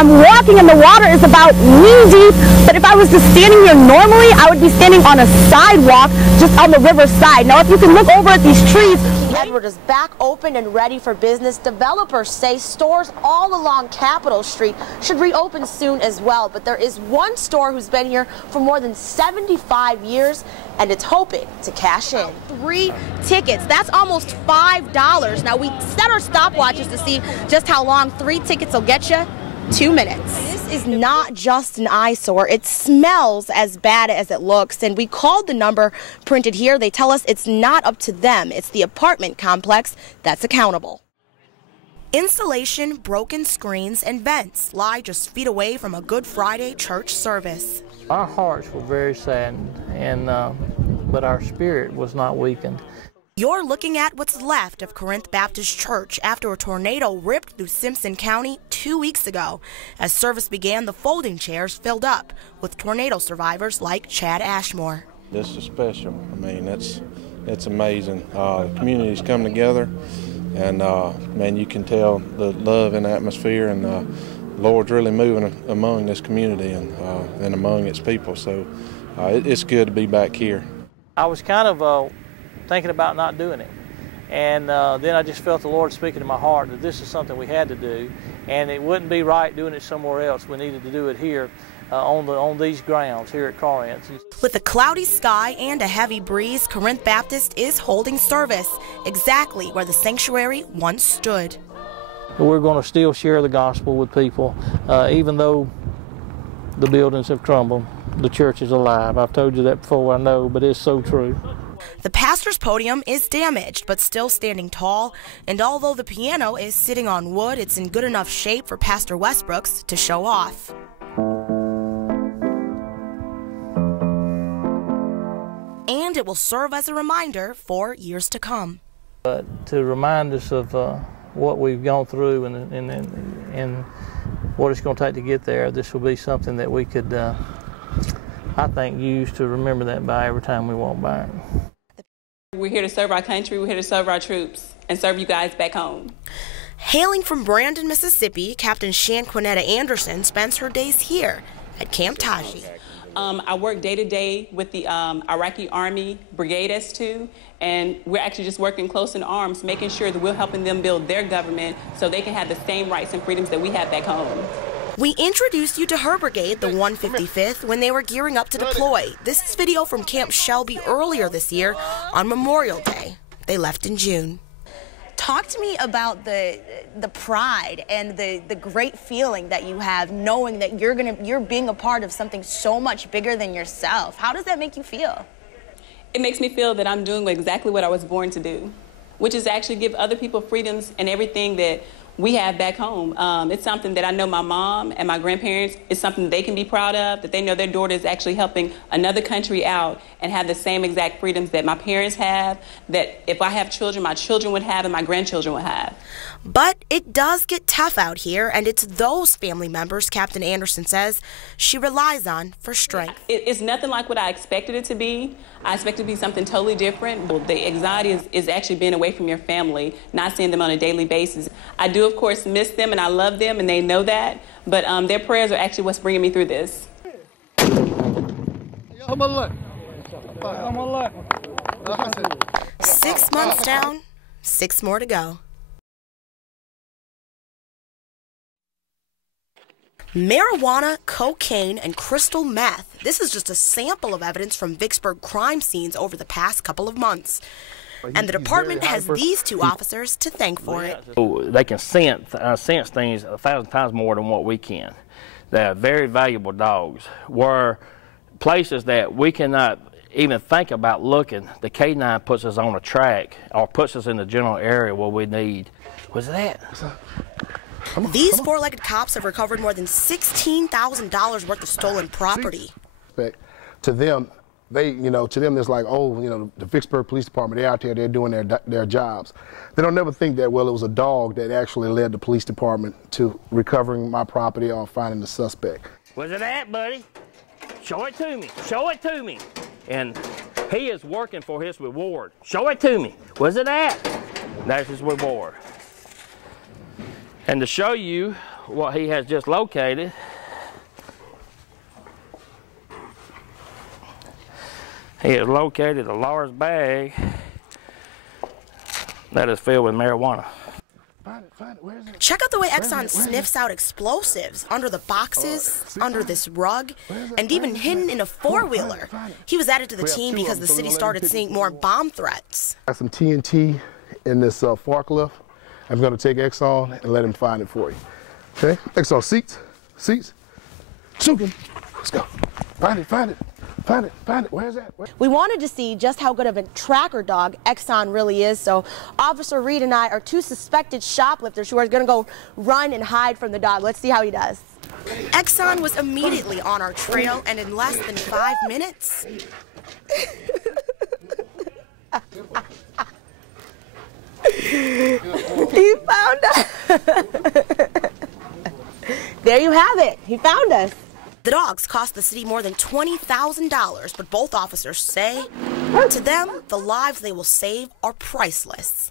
I'm walking and the water is about knee deep, but if I was just standing here normally, I would be standing on a sidewalk just on the river side. Now, if you can look over at these trees, Hilliard is back open and ready for business. Developers say stores all along Capitol Street should reopen soon as well. But there is one store who's been here for more than 75 years, and it's hoping to cash in. 3 tickets. That's almost $5. Now, we set our stopwatches to see just how long 3 tickets will get you. 2 minutes. This is not just an eyesore. It smells as bad as it looks, and we called the number printed here. They tell us it's not up to them. It's the apartment complex that's accountable. Insulation, broken screens, and vents lie just feet away from a Good Friday church service. Our hearts were very saddened, but our spirit was not weakened. You're looking at what's left of Corinth Baptist Church after a tornado ripped through Simpson County 2 weeks ago. As service began, the folding chairs filled up with tornado survivors like Chad Ashmore. This is special. I mean, it's amazing. Communities come together, and man, you can tell the love in the atmosphere, and the Lord's really moving among this community and among its people. So it's good to be back here. I was kind of thinking about not doing it, and then I just felt the Lord speaking to my heart that this is something we had to do, and it wouldn't be right doing it somewhere else. We needed to do it here on these grounds here at Corinth. With a cloudy sky and a heavy breeze, Corinth Baptist is holding service exactly where the sanctuary once stood. We're going to still share the gospel with people, even though the buildings have crumbled. The church is alive. I've told you that before, I know, but it's so true. The pastor's podium is damaged, but still standing tall, and although the piano is sitting on wood, it's in good enough shape for Pastor Westbrooks to show off. And it will serve as a reminder for years to come. To remind us of what we've gone through and what it's going to take to get there, this will be something that we could, I think, use to remember that by every time we walk by. We're here to serve our country, we're here to serve our troops, and serve you guys back home. Hailing from Brandon, Mississippi, Captain Shanquinetta Anderson spends her days here at Camp Taji. I work day to day with the Iraqi Army Brigade S2, and we're actually just working close in arms, making sure that we're helping them build their government so they can have the same rights and freedoms that we have back home. We introduced you to her brigade, the 155th, when they were gearing up to deploy. This is video from Camp Shelby earlier this year on Memorial Day. They left in June. Talk to me about the pride and the great feeling that you have knowing that you're being a part of something so much bigger than yourself. How does that make you feel? It makes me feel that I'm doing exactly what I was born to do, which is actually give other people freedoms and everything that we have back home. It's something that I know my mom and my grandparents, it's something they can be proud of, that they know their daughter is actually helping another country out and have the same exact freedoms that my parents have, that if I have children, my children would have and my grandchildren would have. But it does get tough out here, and it's those family members, Captain Anderson says, she relies on for strength. It's nothing like what I expected it to be. I expected it to be something totally different. The anxiety is actually being away from your family, not seeing them on a daily basis. I do, of course, miss them, and I love them, and they know that, but their prayers are actually what's bringing me through this. 6 months down, 6 more to go. Marijuana, cocaine, and crystal meth. This is just a sample of evidence from Vicksburg crime scenes over the past couple of months. And the department has these 2 officers to thank for it. They can sense things 1,000 times more than what we can. They're very valuable dogs. Where places that we cannot even think about looking, the K9 puts us on a track or puts us in the general area where we need. What's that? These 4-legged cops have recovered more than $16,000 worth of stolen property. To them, it's like, oh, the Vicksburg Police Department, they're out there, they're doing their jobs. They don't never think that, well, it was a dog that actually led the police department to recovering my property or finding the suspect. Where's it at, buddy? Show it to me. Show it to me. And he is working for his reward. Show it to me. Where's it at? That's his reward. And to show you what he has just located. He has located a large bag that is filled with marijuana. Check out the way Exxon sniffs out explosives under the boxes, under this rug, and even hidden in a four-wheeler. He was added to the team because the city started seeing more bomb threats. Got some TNT in this forklift. I'm going to take Exxon and let him find it for you. Okay? Exxon, seats. Shoot him. Let's go. Find it. Where's that? We wanted to see just how good of a tracker dog Exxon really is, so Officer Reed and I are two suspected shoplifters who are going to go run and hide from the dog. Let's see how he does. Exxon was immediately on our trail, and in less than 5 minutes... he found us. There you have it. He found us. The dogs cost the city more than $20,000, but both officers say, to them, the lives they will save are priceless.